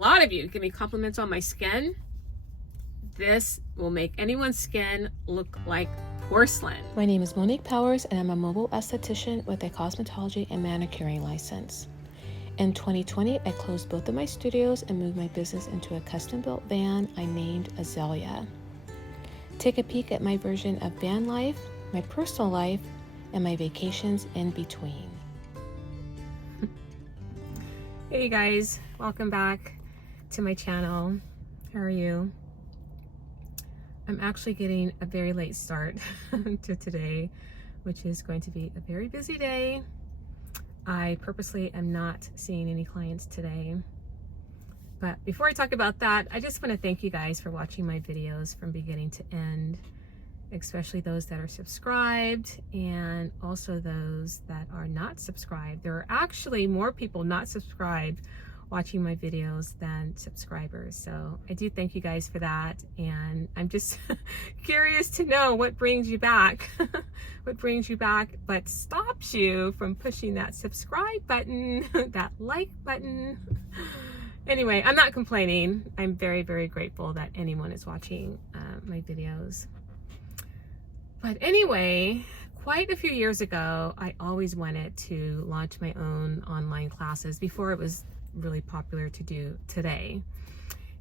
A lot of you give me compliments on my skin. This will make anyone's skin look like porcelain. My name is Monique Powers, and I'm a mobile esthetician with a cosmetology and manicuring license. In 2020, I closed both of my studios and moved my business into a custom-built van I named Azalea. Take a peek at my version of van life, my personal life, and my vacations in between. Hey guys, welcome back to my channel. How are you? I'm actually getting a very late start to today, which is going to be a very busy day. I purposely am not seeing any clients today. But before I talk about that, I just want to thank you guys for watching my videos from beginning to end, especially those that are subscribed and also those that are not subscribed. There are actually more people not subscribed watching my videos than subscribers. So I do thank you guys for that. And I'm just curious to know what brings you back, what brings you back, but stops you from pushing that subscribe button, that like button. Anyway, I'm not complaining. I'm very, very grateful that anyone is watching my videos. But anyway, quite a few years ago, I always wanted to launch my own online classes before it was really popular to do today.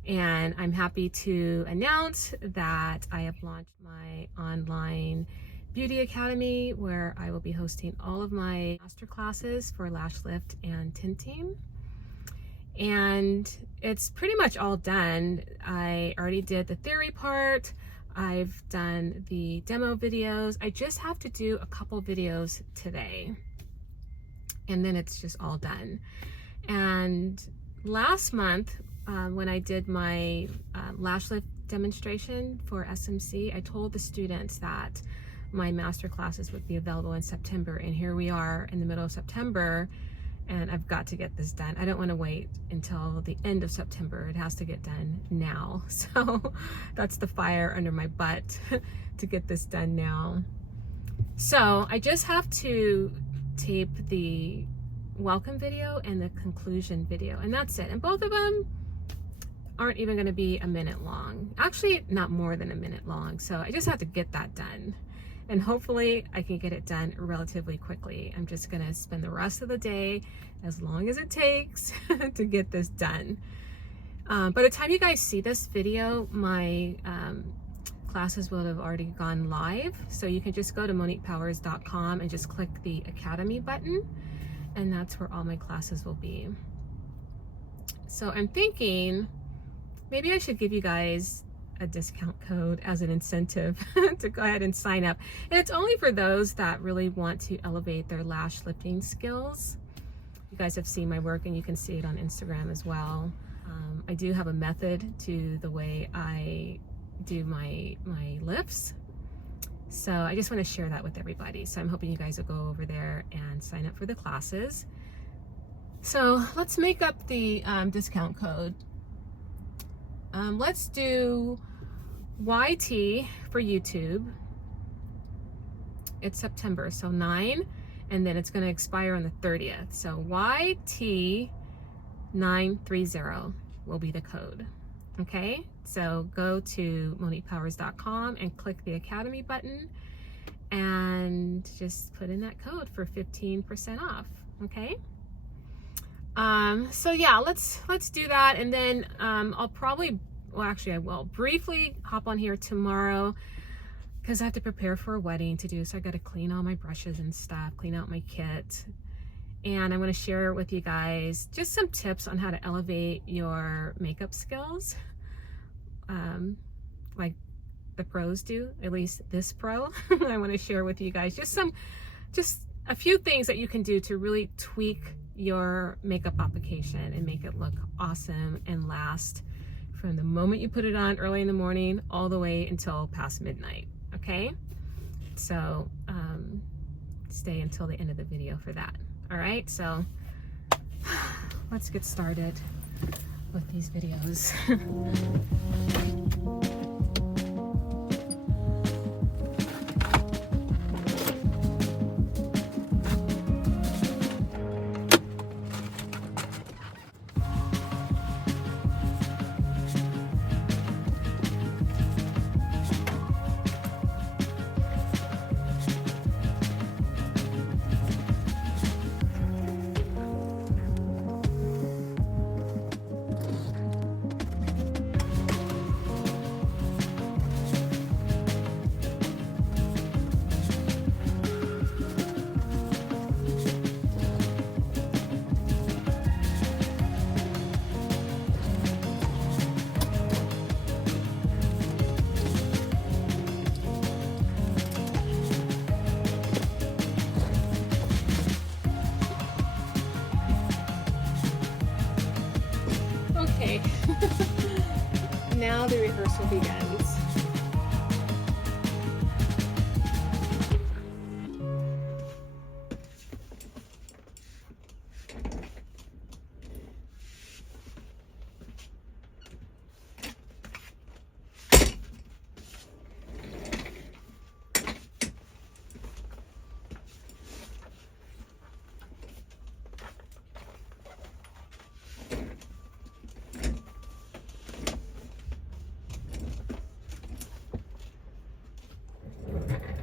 And I'm happy to announce that I have launched my online beauty academy, where I will be hosting all of my master classes for lash lift and tinting. And it's pretty much all done. I already did the theory part. I've done the demo videos. I just have to do a couple videos today, and then it's just all done. And last month, when I did my lash lift demonstration for SMC, I told the students that my master classes would be available in September, and here we are in the middle of September, and I've got to get this done. I don't want to wait until the end of September. It has to get done now. So that's the fire under my butt to get this done now. So I just have to tape the welcome video and the conclusion video, and that's it. And both of them aren't even going to be a minute long. Actually, not more than a minute long. So I just have to get that done. And hopefully I can get it done relatively quickly. I'm just gonna spend the rest of the day, as long as it takes, to get this done. By the time you guys see this video, my classes will have already gone live. So you can just go to moniquepowers.com and just click the Academy button, and that's where all my classes will be. So I'm thinking maybe I should give you guys a discount code as an incentive to go ahead and sign up. And it's only for those that really want to elevate their lash lifting skills. You guys have seen my work, and you can see it on Instagram as well. I do have a method to the way I do my lifts. So I just want to share that with everybody. So I'm hoping you guys will go over there and sign up for the classes. So let's make up the discount code. Let's do YT for YouTube. It's September, so 9, and then it's going to expire on the 30th. So YT930 will be the code. Okay, so go to moniquepowers.com and click the Academy button and just put in that code for 15% off. Okay. So yeah, let's do that, and then I'll probably, well, actually I will briefly hop on here tomorrow because I have to prepare for a wedding to do. So I got to clean all my brushes and stuff, clean out my kit, and I want to share with you guys just some tips on how to elevate your makeup skills, like the pros do, at least this pro. I want to share with you guys just a few things that you can do to really tweak your makeup application and make it look awesome and last from the moment you put it on early in the morning all the way until past midnight. Okay, so stay until the end of the video for that. All right, so let's get started with these videos. Okay. Now the rehearsal begins.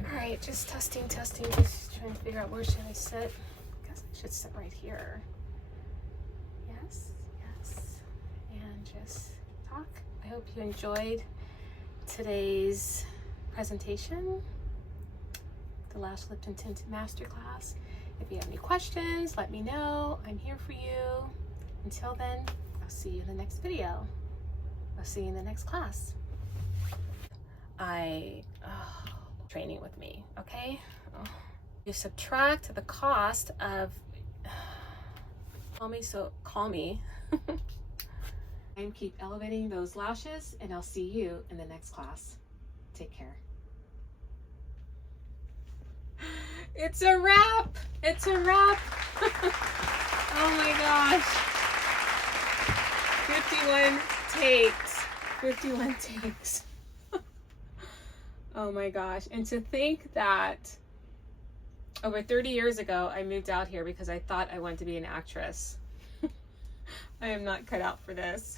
Alright, just testing, just trying to figure out where should I sit. I guess I should sit right here. Yes, and just talk. I hope you enjoyed today's presentation, the Lash Lip and Tint Masterclass. If you have any questions, let me know. I'm here for you. Until then, I'll see you in the next video. I'll see you in the next class. Training with me, okay? You subtract the cost of call me and keep elevating those lashes, and I'll see you in the next class. Take care. It's a wrap. It's a wrap. Oh my gosh. 51 takes. 51 takes. Oh my gosh. And to think that over 30 years ago, I moved out here because I thought I wanted to be an actress. I am not cut out for this.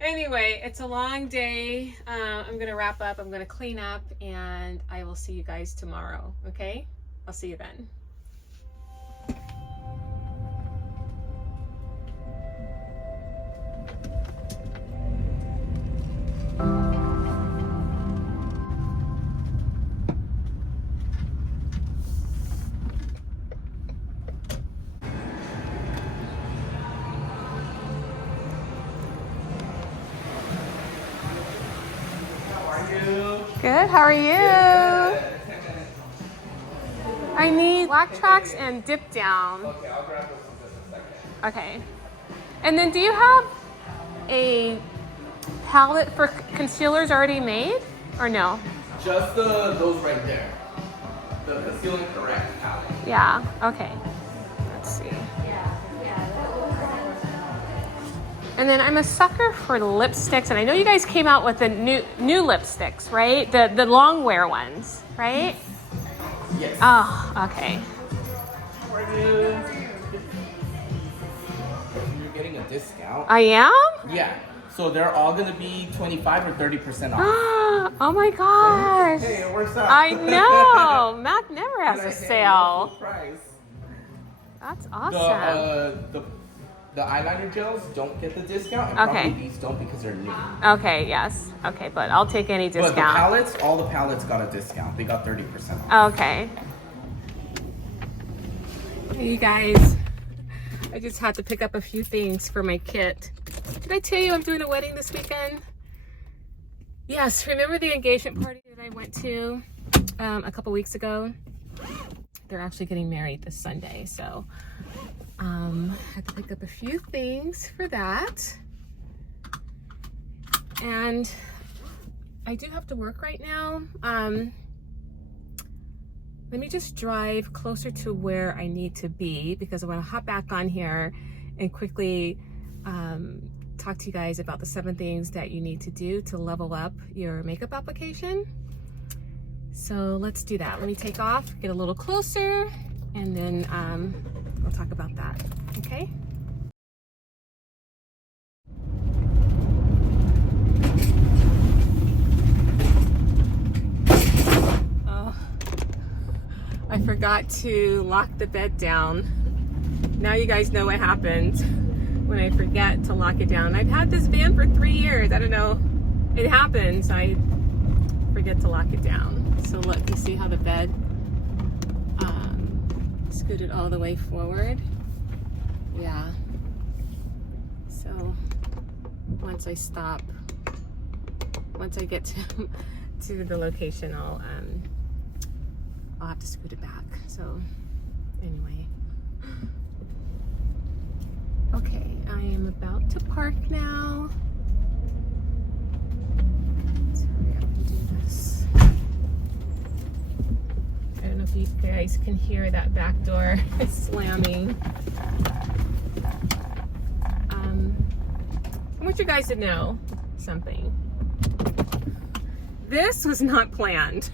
Anyway, it's a long day. I'm going to wrap up. I'm going to clean up, and I will see you guys tomorrow. Okay? I'll see you then. Good, how are you? I need black tracks and dip down. Okay, I'll grab those in just a second. Okay. And then do you have a palette for concealers already made or no? Just those right there. The Conceal and Correct palette. Yeah, okay. Let's see. And then I'm a sucker for lipsticks, and I know you guys came out with the new lipsticks, right? The long wear ones, right? Yes. Oh, okay. You're getting a discount. I am? Yeah. So they're all gonna be 25 or 30% off. Oh my gosh. Hey, it works out. I know. Mac never has a sale. Full price. That's awesome. The eyeliner gels don't get the discount, and Okay. probably these don't because they're new. Okay, yes. Okay, but I'll take any But discount. the palettes, all the palettes got a discount. They got 30% off. Okay. Hey, you guys. I just had to pick up a few things for my kit. Did I tell you I'm doing a wedding this weekend? Yes, remember the engagement party that I went to a couple weeks ago? They're actually getting married this Sunday, so I had to pick up a few things for that. And I do have to work right now. Let me just drive closer to where I need to be, because I want to hop back on here and quickly talk to you guys about the 7 things that you need to do to level up your makeup application. So let's do that. Let me take off, get a little closer, and then we'll talk about that, okay? Oh, I forgot to lock the bed down. Now you guys know what happens when I forget to lock it down. I've had this van for 3 years. I don't know. It happens. I forget to lock it down. So look, you see how the bed scooted all the way forward? Yeah. So once I get to the location, I'll have to scoot it back. So anyway. Okay, I am about to park now. So we have to do this. I don't know if you guys can hear that back door slamming. I want you guys to know something. This was not planned.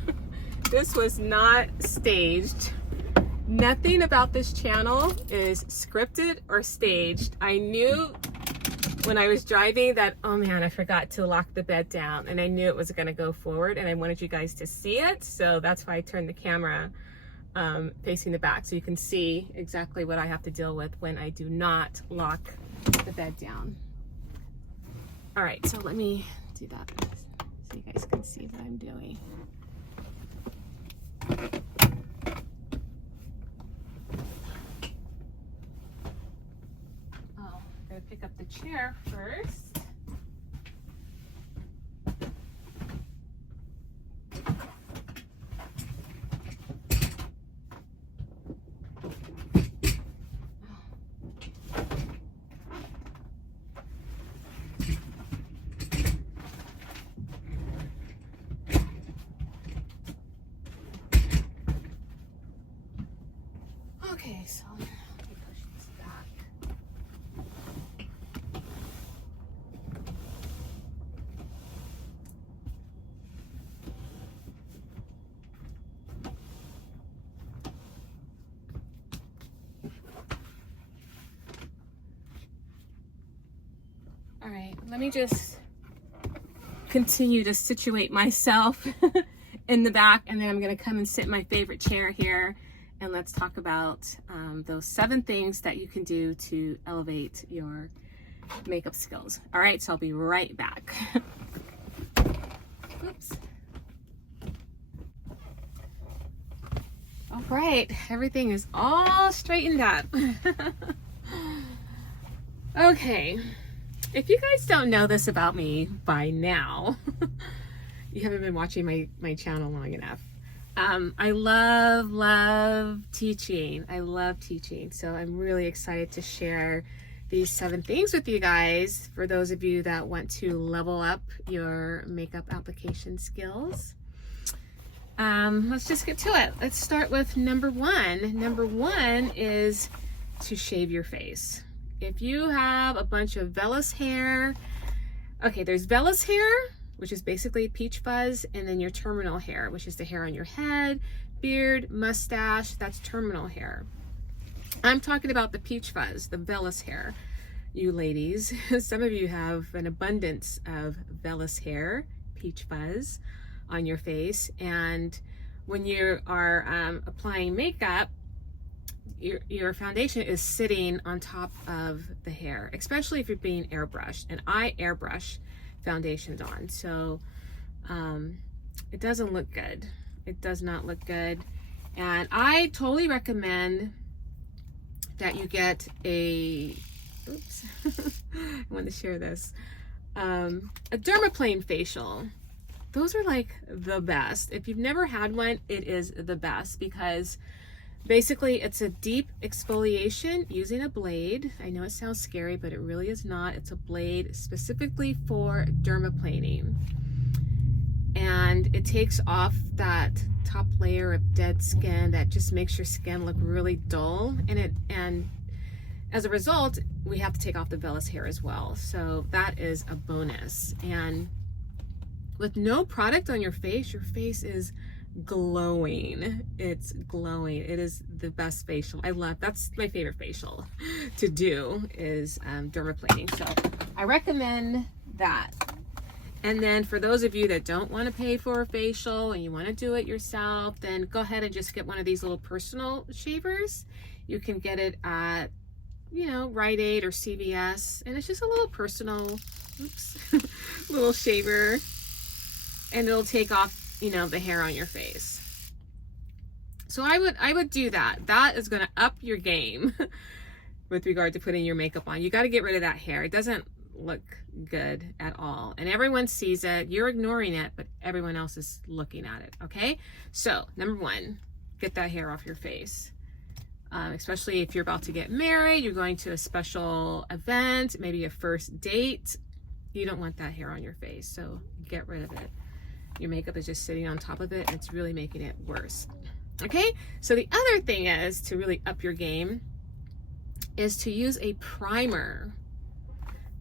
This was not staged. Nothing about this channel is scripted or staged. I knew when I was driving that, oh man, I forgot to lock the bed down, and I knew it was gonna go forward, and I wanted you guys to see it, so that's why I turned the camera facing the back so you can see exactly what I have to deal with when I do not lock the bed down. All right, so let me do that so you guys can see what I'm doing. Oh, I'm gonna pick up the chair first. Okay, so let me push this back. All right, let me just continue to situate myself in the back, and then I'm gonna come and sit in my favorite chair here, and let's talk about those 7 things that you can do to elevate your makeup skills. All right, so I'll be right back. Oops. All right, everything is all straightened up. Okay, if you guys don't know this about me by now, you haven't been watching my channel long enough. I love teaching. I love teaching. So I'm really excited to share these 7 things with you guys for those of you that want to level up your makeup application skills. Let's just get to it. Let's start with number 1. Number 1 is to shave your face. If you have a bunch of vellus hair, okay, there's vellus hair, which is basically peach fuzz, and then your terminal hair, which is the hair on your head, beard, mustache, that's terminal hair. I'm talking about the peach fuzz, the vellus hair, you ladies. Some of you have an abundance of vellus hair, peach fuzz on your face, and when you are applying makeup, your foundation is sitting on top of the hair, especially if you're being airbrushed, and I airbrush foundations on, so it doesn't look good. It does not look good, and I totally recommend that you get a oops I want to share this a dermaplane facial. Those are like the best. If you've never had one, it is the best, because basically it's a deep exfoliation using a blade. I know it sounds scary, but it really is not. It's a blade specifically for dermaplaning, and it takes off that top layer of dead skin that just makes your skin look really dull, and as a result we have to take off the vellus hair as well, so that is a bonus. And with no product on your face is glowing. It's glowing. It is the best facial. I love, that's my favorite facial to do, is dermaplaning, so I recommend that. And then for those of you that don't want to pay for a facial and you want to do it yourself, then go ahead and just get one of these little personal shavers. You can get it at, you know, Rite Aid or CVS, and it's just a little personal, oops, little shaver, and it'll take off, you know, the hair on your face. So I would do that. That is going to up your game with regard to putting your makeup on. You got to get rid of that hair. It doesn't look good at all, and everyone sees it. You're ignoring it, but everyone else is looking at it. Okay, so number 1, get that hair off your face. especially if you're about to get married, you're going to a special event, maybe a first date. You don't want that hair on your face, so get rid of it. Your makeup is just sitting on top of it, and it's really making it worse. Okay, so the other thing is to really up your game is to use a primer.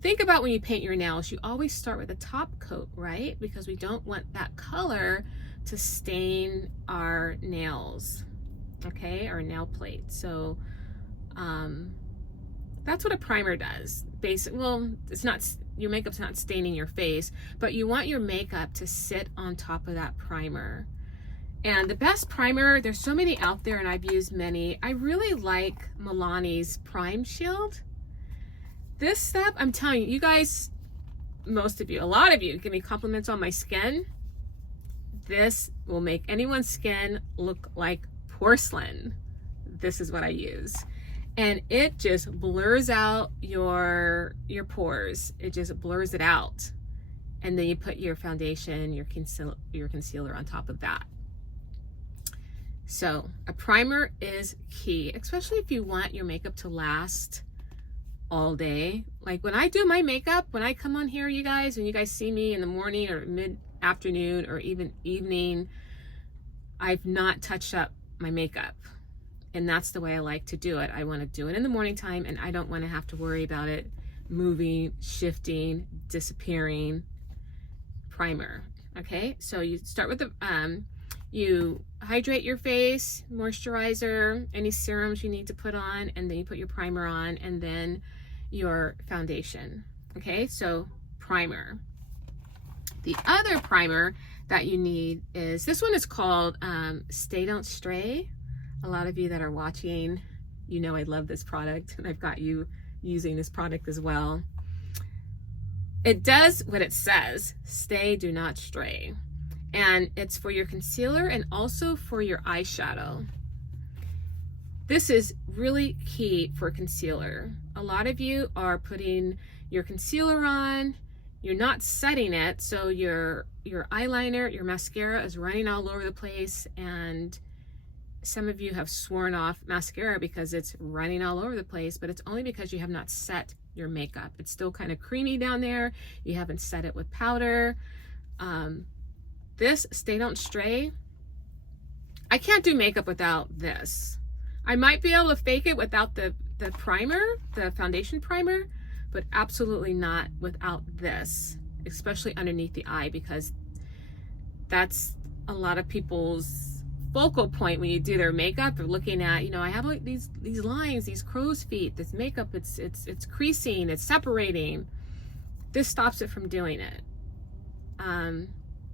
Think about when you paint your nails, you always start with a top coat, right? Because we don't want that color to stain our nails, okay, our nail plate. So that's what a primer does. Well, it's not, your makeup's not staining your face, but you want your makeup to sit on top of that primer. And the best primer, there's so many out there and I've used many. I really like Milani's Prime Shield. This stuff, I'm telling you, you guys, most of you, a lot of you give me compliments on my skin. This will make anyone's skin look like porcelain. This is what I use. And it just blurs out your pores. It just blurs it out. And then you put your foundation, your concealer on top of that. So a primer is key, especially if you want your makeup to last all day. Like when I do my makeup, when I come on here, you guys, and you guys see me in the morning or mid-afternoon or even evening, I've not touched up my makeup. And that's the way I like to do it. I want to do it in the morning time, and I don't want to have to worry about it moving, shifting, disappearing. Primer. Okay, so you start with the you hydrate your face, moisturizer, any serums you need to put on, and then you put your primer on, and then your foundation. Okay, so primer. The other primer that you need is, this one is called Stay Don't Stray. A lot of you that are watching, you know I love this product, and I've got you using this product as well. It does what it says, stay, do not stray. And it's for your concealer and also for your eyeshadow. This is really key for concealer. A lot of you are putting your concealer on, you're not setting it, so your eyeliner, your mascara is running all over the place, and some of you have sworn off mascara because it's running all over the place, but it's only because you have not set your makeup. It's still kind of creamy down there. You haven't set it with powder. This Stay Don't Stray, I can't do makeup without this. I might be able to fake it without the primer, the foundation primer, but absolutely not without this, especially underneath the eye, because that's a lot of people's focal point when you do their makeup. They're looking at, you know, I have like these lines, these crow's feet, this makeup, it's creasing, it's separating. This stops it from doing it.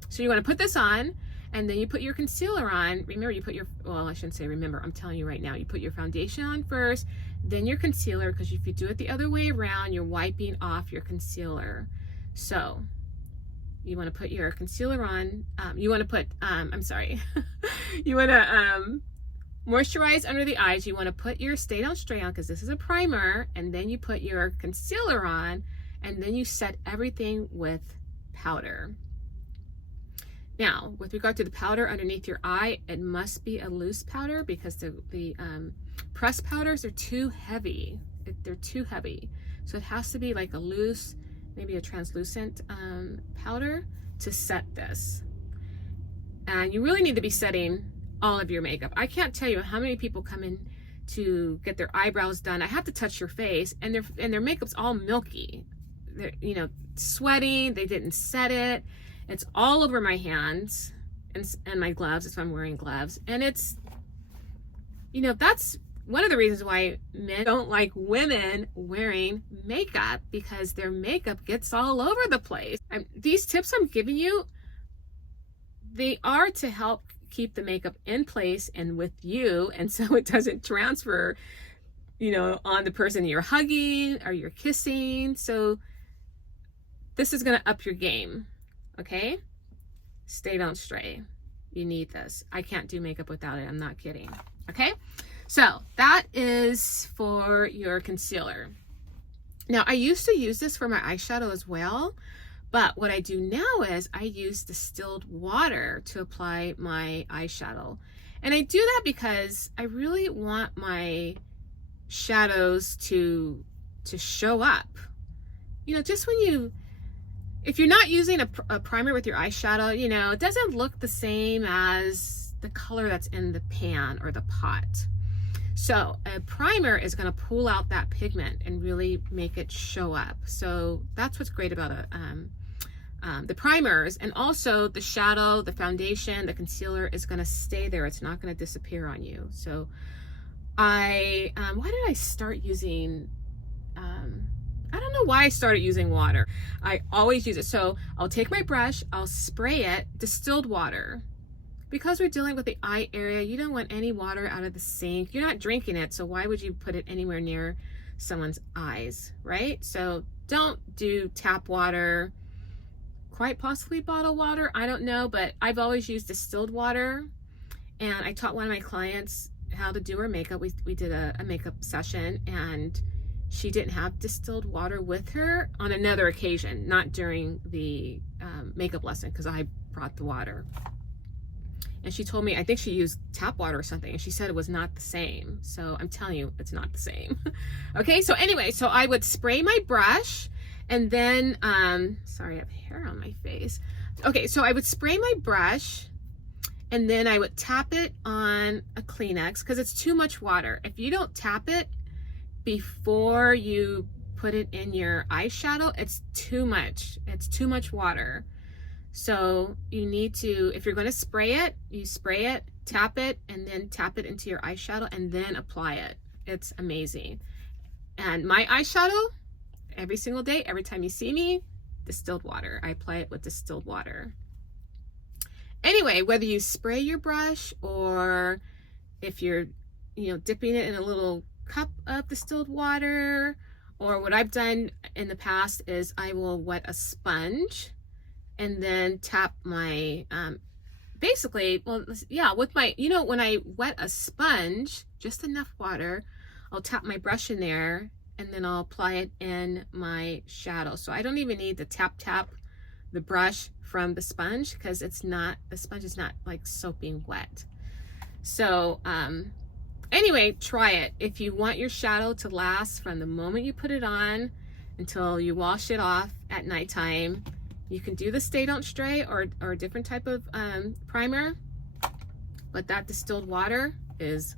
So you want to put this on, and then you put your concealer on. Remember, you put your, well, I shouldn't say remember, I'm telling you right now, you put your foundation on first, then your concealer, because if you do it the other way around, you're wiping off your concealer. So you want to put your concealer on, you want to put, you want to moisturize under the eyes. You want to put your Stay Don't Stray on, because this is a primer, and then you put your concealer on, and then you set everything with powder. Now, with regard to the powder underneath your eye, it must be a loose powder, because the pressed powders are too heavy. They're too heavy. So it has to be like a loose, maybe a translucent powder to set this. And you really need to be setting all of your makeup. I can't tell you how many people come in to get their eyebrows done. I have to touch your face, and their makeup's all milky. They're, you know, sweating, they didn't set it. It's all over my hands and my gloves if I'm wearing gloves. And it's, you know, that's one of the reasons why men don't like women wearing makeup, because their makeup gets all over the place. These tips I'm giving you, they are to help keep the makeup in place and with you, and so it doesn't transfer, you know, on the person you're hugging or you're kissing. So this is going to up your game. Okay? Stay Don't Stray. You need this. I can't do makeup without it. I'm not kidding. Okay? So that is for your concealer. Now, I used to use this for my eyeshadow as well, but what I do now is I use distilled water to apply my eyeshadow. And I do that because I really want my shadows to show up. You know, just if you're not using a primer with your eyeshadow, you know, it doesn't look the same as the color that's in the pan or the pot. So a primer is going to pull out that pigment and really make it show up. So that's what's great about the primers. And also the shadow, the foundation, the concealer is going to stay there. It's not going to disappear on you. So why did I start using, I don't know why I started using water. I always use it. So I'll take my brush, I'll spray it, distilled water. Because we're dealing with the eye area, you don't want any water out of the sink. You're not drinking it, so why would you put it anywhere near someone's eyes, right? So don't do tap water, quite possibly bottled water, I don't know, but I've always used distilled water. And I taught one of my clients how to do her makeup. We did a makeup session, and she didn't have distilled water with her on another occasion, not during the makeup lesson, because I brought the water. And she told me, I think she used tap water or something, and she said it was not the same. So I'm telling you, it's not the same. Okay, so anyway, so I would spray my brush, and then, sorry, I have hair on my face. Okay, so I would spray my brush, and then I would tap it on a Kleenex, because it's too much water. If you don't tap it before you put it in your eyeshadow, it's too much. It's too much water. So you need to, if you're going to spray it, you spray it, tap it, and then tap it into your eyeshadow and then apply it. It's amazing. And my eyeshadow, every single day, every time you see me, distilled water. I apply it with distilled water. Anyway, whether you spray your brush or if you're, you know, dipping it in a little cup of distilled water, or what I've done in the past is I will wet a sponge and then tap my, basically, well, yeah, with my, you know, when I wet a sponge, just enough water, I'll tap my brush in there and then I'll apply it in my shadow. So I don't even need to tap the brush from the sponge, because it's not, the sponge is not like soaping wet. So anyway, try it. If you want your shadow to last from the moment you put it on until you wash it off at nighttime, you can do the Stay Don't Stray or a different type of primer, but that distilled water is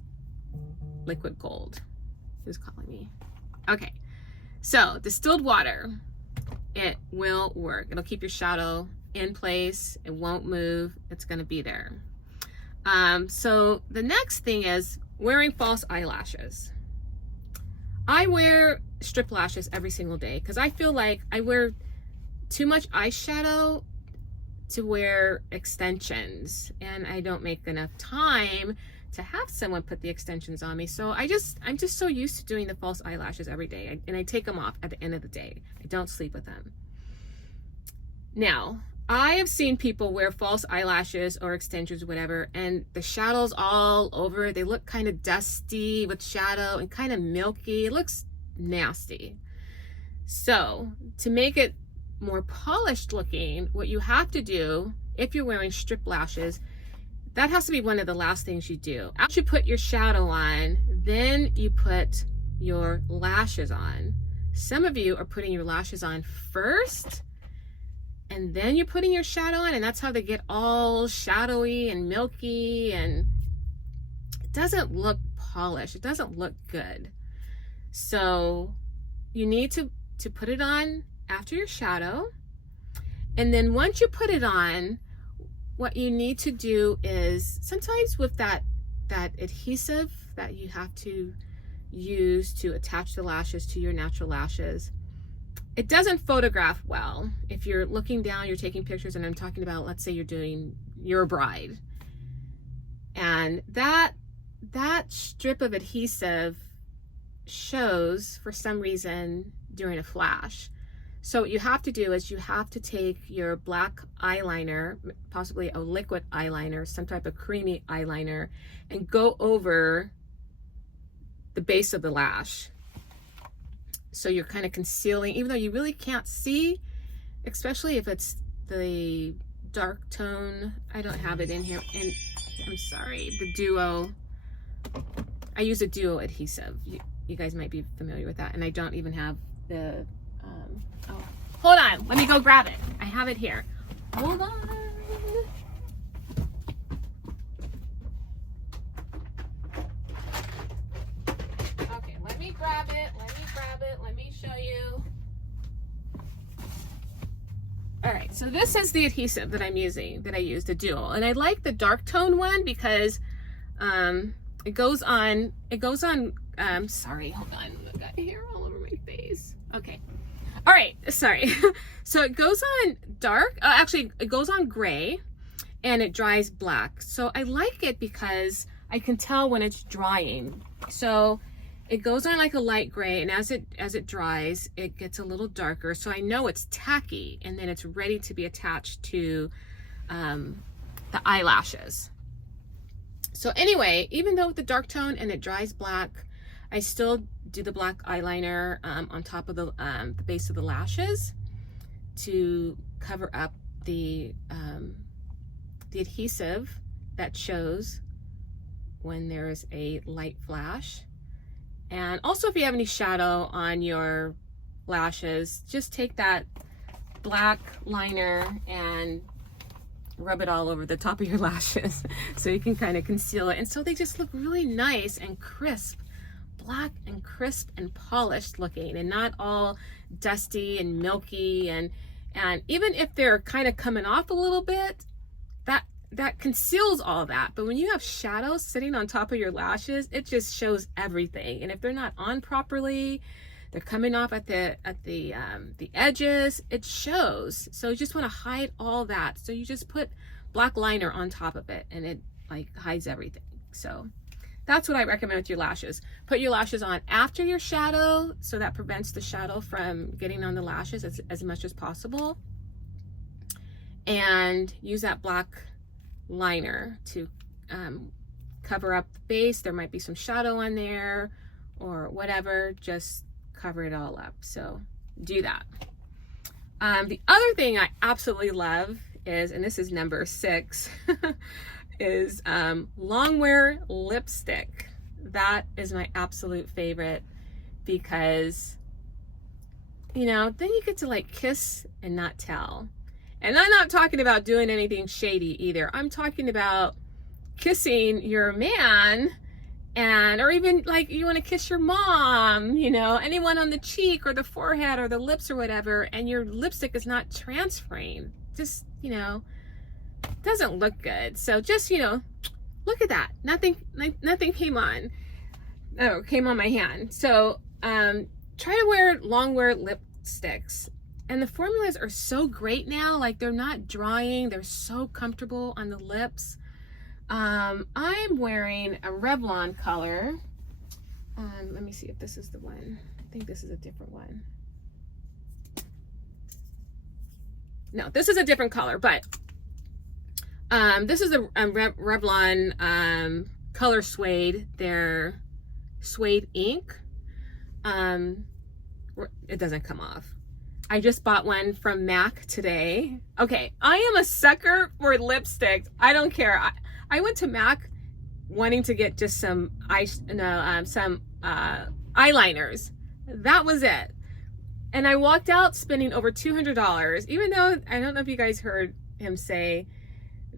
liquid gold. Who's calling me? Okay, so distilled water, it will work. It'll keep your shadow in place. It won't move. It's going to be there. So the next thing is wearing false eyelashes. I wear strip lashes every single day because I feel like I wear too much eyeshadow to wear extensions, and I don't make enough time to have someone put the extensions on me. So I'm just so used to doing the false eyelashes every day, and I take them off at the end of the day. I don't sleep with them. Now, I have seen people wear false eyelashes or extensions or whatever, and the shadow's all over. They look kind of dusty with shadow and kind of milky. It looks nasty. So to make it more polished looking, what you have to do if you're wearing strip lashes, that has to be one of the last things you do. After you put your shadow on, then you put your lashes on. Some of you are putting your lashes on first, and then you're putting your shadow on, and that's how they get all shadowy and milky, and it doesn't look polished. It doesn't look good. So you need to put it on after your shadow. And then once you put it on, what you need to do is, sometimes with that adhesive that you have to use to attach the lashes to your natural lashes, it doesn't photograph well. If you're looking down, you're taking pictures, and I'm talking about, let's say you're a bride, and that strip of adhesive shows for some reason during a flash. So what you have to do is you have to take your black eyeliner, possibly a liquid eyeliner, some type of creamy eyeliner, and go over the base of the lash. So you're kind of concealing, even though you really can't see, especially if it's the dark tone. I don't have it in here. And I'm sorry, the Duo. I use a Duo adhesive. You guys might be familiar with that. And I don't even have the, oh, hold on. Let me go grab it. I have it here. Hold on. Okay, let me grab it. Let me show you. All right, so this is the adhesive that I'm using, that I use, the Duo. And I like the dark tone one because it goes on, sorry, hold on. I got hair all over my face. Okay. All right, sorry. So it goes on dark, actually it goes on gray and it dries black. So I like it because I can tell when it's drying. So it goes on like a light gray, and as it dries, it gets a little darker. So I know it's tacky, and then it's ready to be attached to the eyelashes. So anyway, even though with the dark tone and it dries black, I still do the black eyeliner on top of the base of the lashes to cover up the adhesive that shows when there's a light flash. And also, if you have any shadow on your lashes, just take that black liner and rub it all over the top of your lashes so you can kind of conceal it. And so they just look really nice and crisp, black and crisp and polished looking, and not all dusty and milky. And even if they're kind of coming off a little bit, that conceals all that. But when you have shadows sitting on top of your lashes, it just shows everything. And if they're not on properly, they're coming off at the edges, it shows. So you just want to hide all that. So you just put black liner on top of it, and it like hides everything. So that's what I recommend with your lashes. Put your lashes on after your shadow, so that prevents the shadow from getting on the lashes as much as possible. And use that black liner to cover up the base. There might be some shadow on there or whatever, just cover it all up. So do that. The other thing I absolutely love is, and this is number 6, is longwear lipstick. That is my absolute favorite because, you know, then you get to like kiss and not tell. And I'm not talking about doing anything shady either. I'm talking about kissing your man, and or even like you want to kiss your mom, you know, anyone on the cheek or the forehead or the lips or whatever, and your lipstick is not transferring. Just, you know, doesn't look good. So just, you know, look at that. Nothing came on. Oh, came on my hand. So try to wear long-wear lipsticks. And the formulas are so great now, like they're not drying, they're so comfortable on the lips. I'm wearing a Revlon color. Let me see if this is the one. I think this is a different one. No, this is a different color, but this is a Revlon color suede. They're suede ink. It doesn't come off. I just bought one from MAC today. Okay, I am a sucker for lipsticks. I don't care. I went to MAC wanting to get just some eyeliners. That was it. And I walked out spending over $200, even though I don't know if you guys heard him say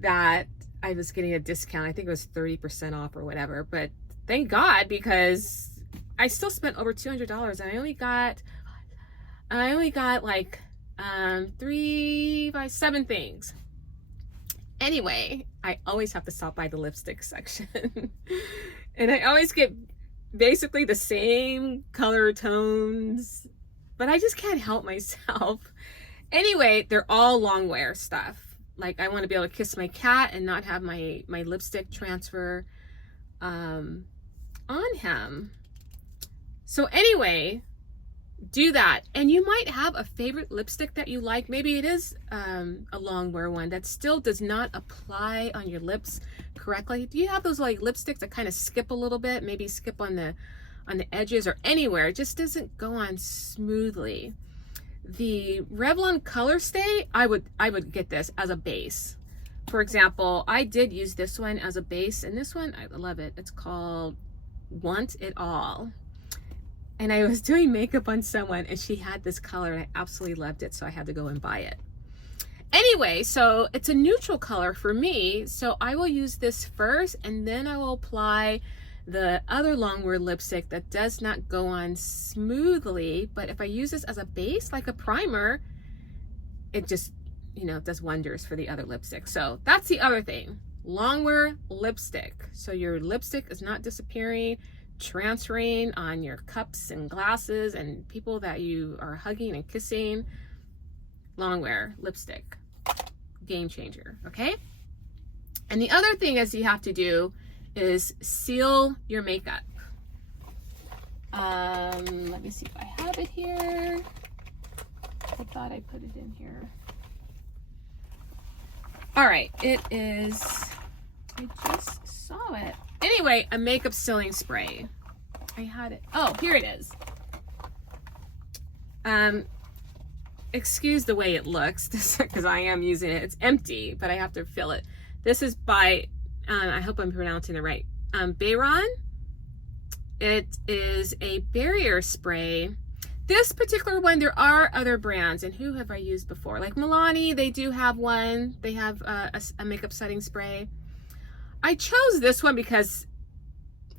that I was getting a discount. I think it was 30% off or whatever. But thank God, because I still spent over $200, and I only got like 7 things. Anyway, I always have to stop by the lipstick section. And I always get basically the same color tones, but I just can't help myself. Anyway, they're all long wear stuff. Like I want to be able to kiss my cat and not have my lipstick transfer on him. So anyway, do that. And you might have a favorite lipstick that you like. Maybe it is a long wear one that still does not apply on your lips correctly. Do you have those like lipsticks that kind of skip a little bit, maybe skip on the edges or anywhere? It just doesn't go on smoothly. the Revlon Color Stay, I would get this as a base. For example, I did use this one as a base, and this one, I love it. It's called Want It All. And I was doing makeup on someone and she had this color and I absolutely loved it, so I had to go and buy it. Anyway, so it's a neutral color for me, so I will use this first and then I will apply the other longwear lipstick that does not go on smoothly, but if I use this as a base, like a primer, it just, you know, does wonders for the other lipstick. So that's the other thing, longwear lipstick. So your lipstick is not disappearing, transferring on your cups and glasses and people that you are hugging and kissing. Longwear lipstick, game changer, okay? And the other thing is you have to do is seal your makeup. Let me see if I have it here. I thought I put it in here. All right, it is, I just saw it. Anyway, a makeup sealing spray. I had it, oh, here it is. Excuse the way it looks, because I am using it. It's empty, but I have to fill it. This is by, I hope I'm pronouncing it right, Bayron. It is a barrier spray. This particular one, there are other brands, and who have I used before? Like Milani, they do have one. They have a makeup setting spray. I chose this one because,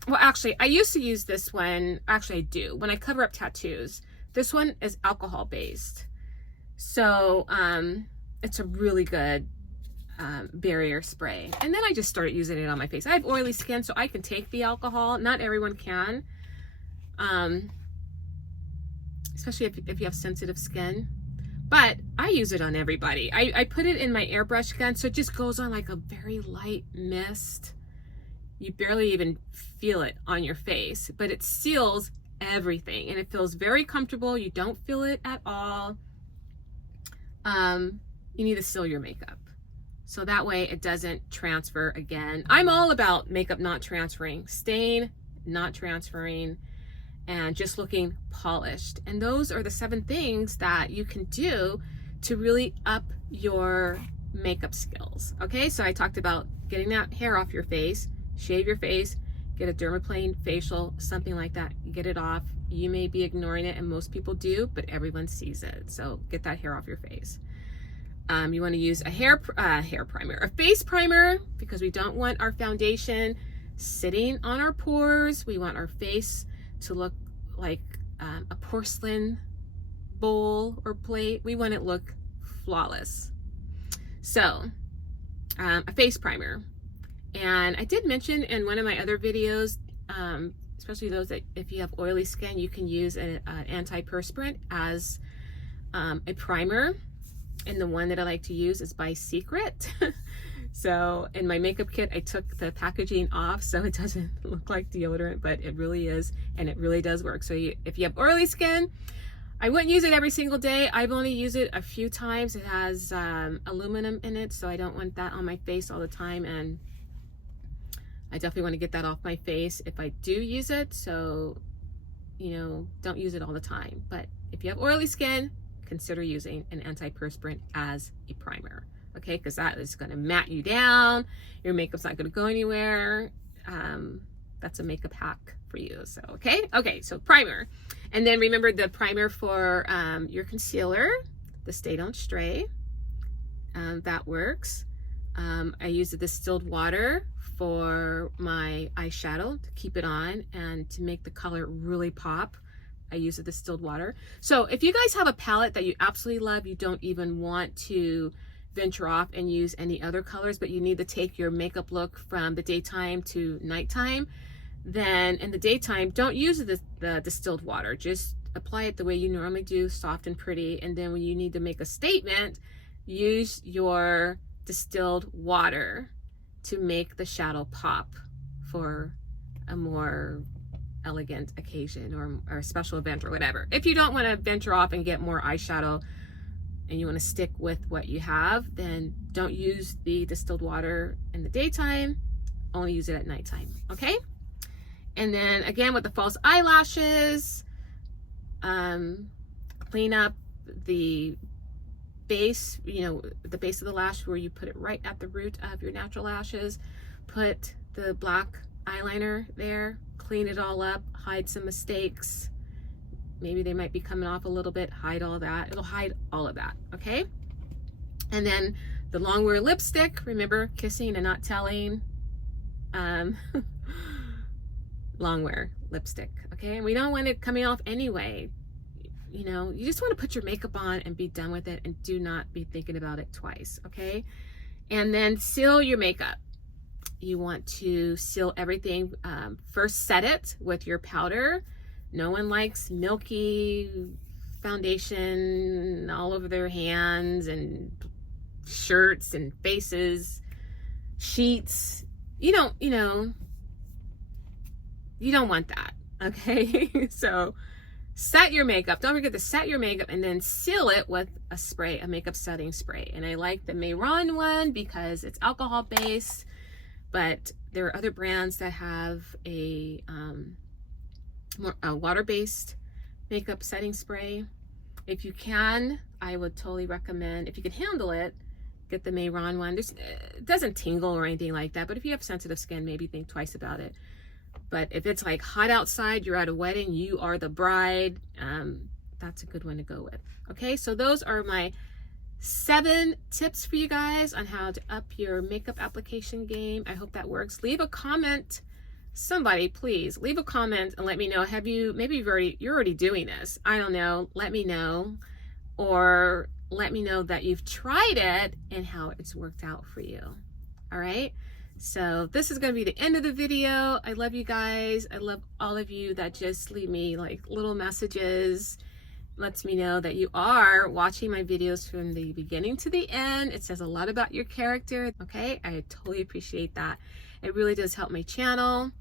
well, actually, I used to use this one. Actually, I do. When I cover up tattoos, this one is alcohol based. So it's a really good barrier spray. And then I just started using it on my face. I have oily skin, so I can take the alcohol. Not everyone can. Especially if you have sensitive skin. But I use it on everybody. I put it in my airbrush gun, so it just goes on like a very light mist. You barely even feel it on your face, but it seals everything and it feels very comfortable. You don't feel it at all. You need to seal your makeup, so that way it doesn't transfer again. I'm all about makeup not transferring, stain not transferring, and just looking polished. And those are the 7 things that you can do to really up your makeup skills. Okay, so I talked about getting that hair off your face, shave your face, get a dermaplane facial, something like that, get it off. You may be ignoring it, and most people do, but everyone sees it. So get that hair off your face. You want to use a hair primer, a face primer, because we don't want our foundation sitting on our pores. We want our face to look like a porcelain bowl or plate. We want it to look flawless. So a face primer. And I did mention in one of my other videos, especially those that if you have oily skin, you can use an antiperspirant as a primer. And the one that I like to use is by Secret. So in my makeup kit, I took the packaging off so it doesn't look like deodorant, but it really is, and it really does work. So if you have oily skin, I wouldn't use it every single day. I've only used it a few times. It has aluminum in it, so I don't want that on my face all the time, and I definitely want to get that off my face if I do use it. So, you know, don't use it all the time. But if you have oily skin, consider using an antiperspirant as a primer, okay? Because that is going to matte you down. Your makeup's not going to go anywhere. That's a makeup hack for you. So, okay, so primer. And then remember the primer for your concealer, the Stay Don't Stray. That works. I use the distilled water for my eyeshadow to keep it on and to make the color really pop. I use the distilled water. So if you guys have a palette that you absolutely love, you don't even want to venture off and use any other colors, but you need to take your makeup look from the daytime to nighttime, then in the daytime, don't use the distilled water. Just apply it the way you normally do, soft and pretty. And then when you need to make a statement, use your distilled water to make the shadow pop for a more elegant occasion or a special event or whatever. If you don't want to venture off and get more eyeshadow and you want to stick with what you have, then don't use the distilled water in the daytime, only use it at nighttime, okay? And then again with the false eyelashes, clean up the base, you know, the base of the lash where you put it right at the root of your natural lashes. Put the black eyeliner there, clean it all up, hide some mistakes. Maybe they might be coming off a little bit, hide all that. It'll hide all of that, okay? And then the long wear lipstick, remember, kissing and not telling. Long wear lipstick, okay? And we don't want it coming off anyway. You know, you just want to put your makeup on and be done with it, and do not be thinking about it twice, okay? And then seal your makeup. You want to seal everything. First, set it with your powder. No one likes milky foundation all over their hands and shirts and faces, sheets. You don't want that, okay? So set your makeup. Don't forget to set your makeup and then seal it with a spray, a makeup setting spray. And I like the Mayron one because it's alcohol based, but there are other brands that have a water-based makeup setting spray. If you can, I would totally recommend, if you can handle it, get the Mayron one. It doesn't tingle or anything like that, but if you have sensitive skin, maybe think twice about it. But if it's like hot outside, you're at a wedding, you are the bride, that's a good one to go with. Okay, so those are my 7 tips for you guys on how to up your makeup application game. I hope that works. Leave a comment. Somebody, please leave a comment and let me know. Maybe you're already doing this. I don't know. Let me know. Or let me know that you've tried it and how it's worked out for you. All right. So this is going to be the end of the video. I love you guys. I love all of you that just leave me like little messages. Lets me know that you are watching my videos from the beginning to the end. It says a lot about your character. Okay. I totally appreciate that. It really does help my channel.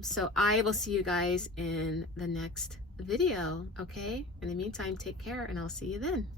So I will see you guys in the next video. Okay. In the meantime, take care and I'll see you then.